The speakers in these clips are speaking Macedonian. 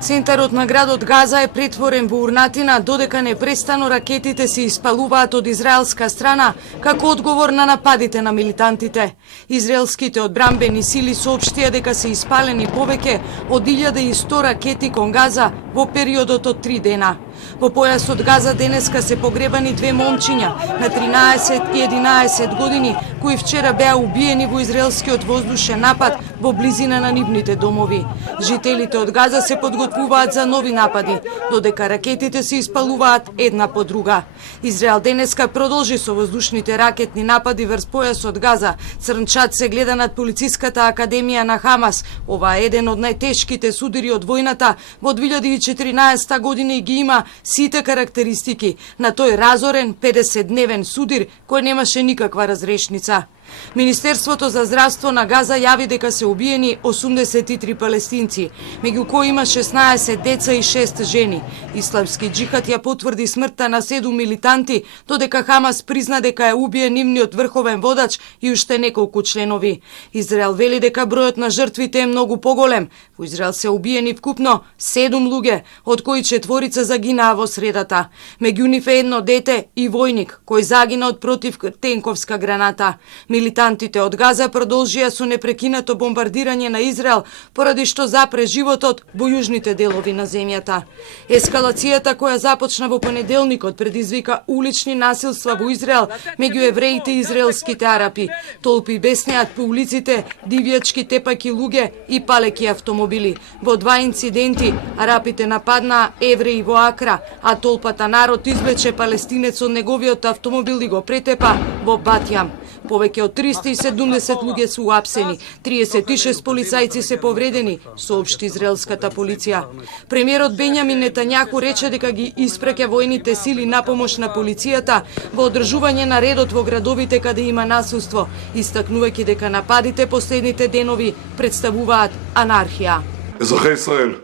Центарот на градот Газа е претворен во урнатина додека непрестано ракетите се испалуваат од израелска страна како одговор на нападите на милитантите. Израелските одбранбени сили соопштија дека се испалени повеќе од 1100 ракети кон Газа во периодот од 3 дена. Во појасот Газа денеска се погребани две момчиња на 13 и 11 години кои вчера беа убиени во израелскиот воздушен напад во близина на нивните домови. Жителите од Газа се подготвуваат за нови напади, додека ракетите се испалуваат една по друга. Израел денеска продолжи со воздушните ракетни напади врз појасот Газа. Црнчат се гледа над полициската академија на Хамас. Ова е еден од најтешките судири од војната во 2014 година и ги има сите карактеристики на тој разорен 50-дневен судир кој немаше никаква разрешница. Министерството за здравство на Газа јави дека се убиени 83 палестинци, меѓу кои има 16 деца и 6 жени. Исламски џихад ја потврди смртта на 7 милитанти, додека Хамас призна дека е убиен нивниот врховен водач и уште неколку членови. Израел вели дека бројот на жртвите е многу поголем. Во Израел се убиени вкупно 7 луѓе, од кои 4 загинаа во средата. Меѓу нив е едно дете и војник кој загина од противтенковска граната. Милитантите од Газа продолжија со непрекинато бомбардирање на Израел, поради што запре животот во јужните делови на земјата. Ескалацијата која започна во понеделникот предизвика улични насилства во Израел меѓу евреите и израелските арапи. Толпи беснеат по улиците, дивјачки тепајки луѓе и палеки автомобили. Во 2 инциденти арапите нападнаа евреи во Акра, а толпата народ извлече палестинец од неговиот автомобил и го претепа во Батјам. Повеќе од 370 луѓе се уапсени, 36 полицајци се повредени, соопшти израелската полиција. Премиерот Бенјамин Нетањаху рече дека ги испреќа војните сили на помош на полицијата во одржување на редот во градовите каде има насилство, истакнувајќи дека нападите последните денови представуваат анархија. אזרחי ישראל,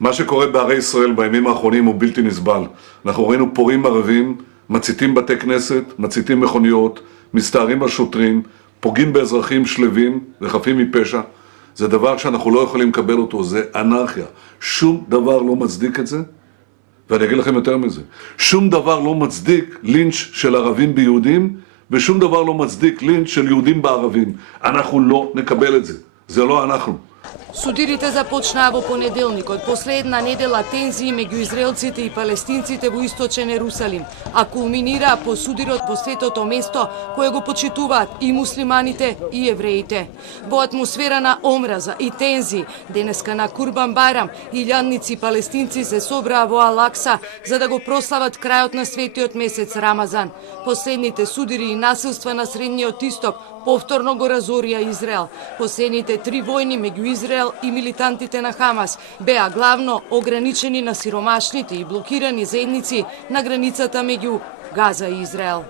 מה שקורה בערי ישראל בימים האחרונים הוא בלתי נסבל. אנחנו ראינו פורעים ערבים, מציתים בתי כנסת, מציתים מכוניות, מסתערים על שוטרים, פוגעים באזרחים שלווים וחפים מפשע. זה דבר שאנחנו לא יכולים לקבל אותו, זה אנרכיה. שום דבר לא מצדיק את זה, ואני אגיד לכם יותר מזה. שום דבר לא מצדיק לינץ' של ערבים ביהודים, ושום דבר לא מצדיק לינץ' של יהודים בערבים. אנחנו לא נקבל את זה. זה לא אנחנו. Судирите започнаа во понеделникот, после една недела тензии меѓу израелците и палестинците во источен Ерусалим, а кулминираа по судирот по светото место кое го почитуваат и муслиманите и евреите. Во атмосфера на омраза и тензии, денеска на Курбан Байрам, илјадници палестинци се собраа во Ал-Акса за да го прослават крајот на светиот месец Рамазан. Последните судири и насилства на Средниот Исток повторно го разорија Израел. Последните 3 војни меѓу Израел и милитантите на Хамас беа главно ограничени на сиромашните и блокирани заедници на границата меѓу Газа и Израел.